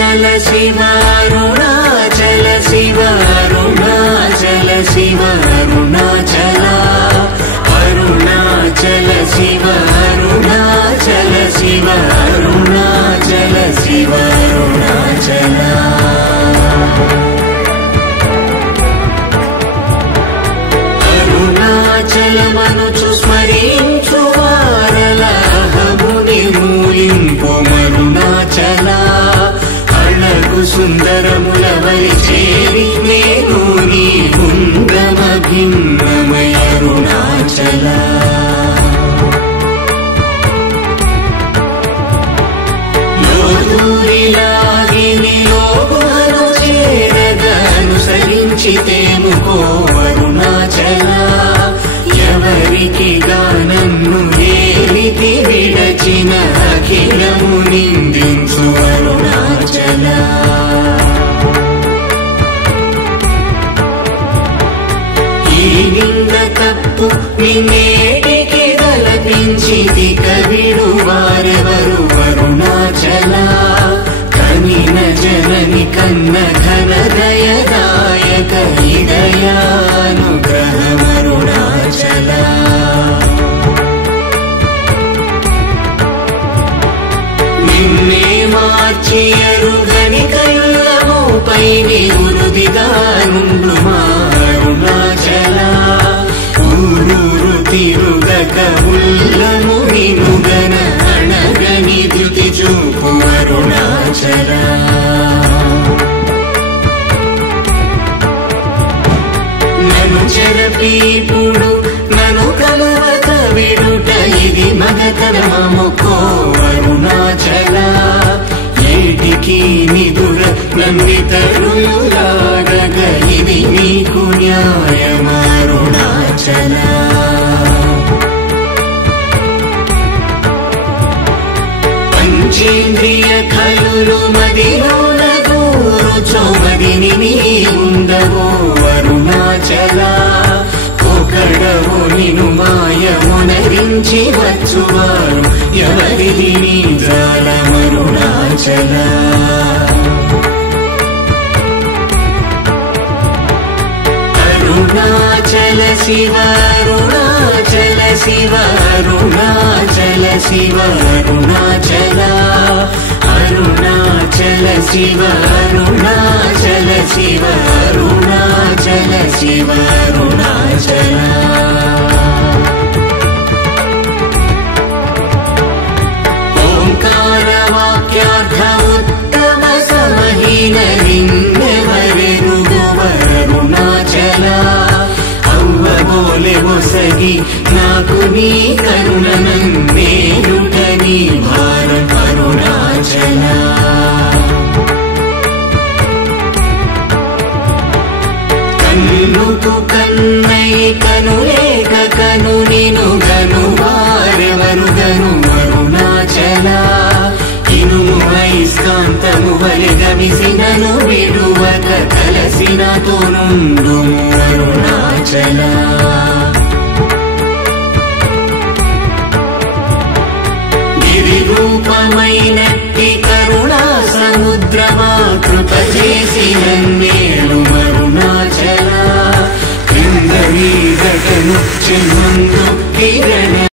అరుణాచల శివ అరుణాచల శివ అరుణాచల శివ అరుణాచల అరుణాచల శివ అరుణాచల శివ అరుణాచల శివ అరుణాచల అరుణాచలమనుచు స్మరించు వారలహము నిర్మూలింపు అరుణాచల అళగు సుందరముల వలి చేరి నేను నీ గుండమ భిన్నమయ అరుణాచల లోదూరిలాగిని లోగుమను చేరగా అనుసరించితేముకో అరుణాచల ఎవరికి గానన్ను ఏలితి విడచిన అఖిలము నిందించు అరుణాచల ఈ నింద తప్పు నిన్నేటికి గలపించితి కవిడు వారెవరు అరుణాచల కనిన జనని కన్న ఘన దయదాయక హృదయానుగ్రహమరుణాచల నిన్నే మార్చి ఎరుగని కళ్ళముపై నిరుదిగా నుండు మా అరుణాచల ఊరూరు తిరుగక ఉల్లము నినుగన అణగని ద్యుతి చూపు అరుణాచల నన్ను చెరపీపుడు నన్ను కలవక విడుట ఇది మగతరమముకో అరుణాచల ఏటికి నిదుర నందితరులాడగ ఇది నీకు న్యాయమరుణాచల పంచేంద్రియ కలులు మదిలోన దూరుచోమదిని నీ ఉండవో అరుణాచల ఒకడవు నిను మాయమునరించి వచ్చువారు ఎవరిది నీ జాలమరుణాచల అరుణాచల శివ అరుణాచల శివ అరుణాచల శివ అరుణాచల అరుణాచల శివ అరుణాచల శివ అరుణాచల శివ అరుణాచల ఓంకార వాక్యార్థ ఉత్తమ సమహీన నిన్నెవరెరుగు అరుణాచల అవ్వబోలె ఒసగి నాకు నీ కరుణనన్నేరుట నీ భారం అరుణాచల కన్నుకు కన్నై కనులేక కను నిను గను వారెవరు గను అరుణాచల ఇనుము ఐస్కాంతము వలె గమిసినను విడువక కలసినతో నుండుము అరుణాచల గిరి రూపమైనట్టి కరుణా సముద్రమా కృప చేసిన నేడు అరుణాచల క్రింద మీదటను చిన్నందు కిరణ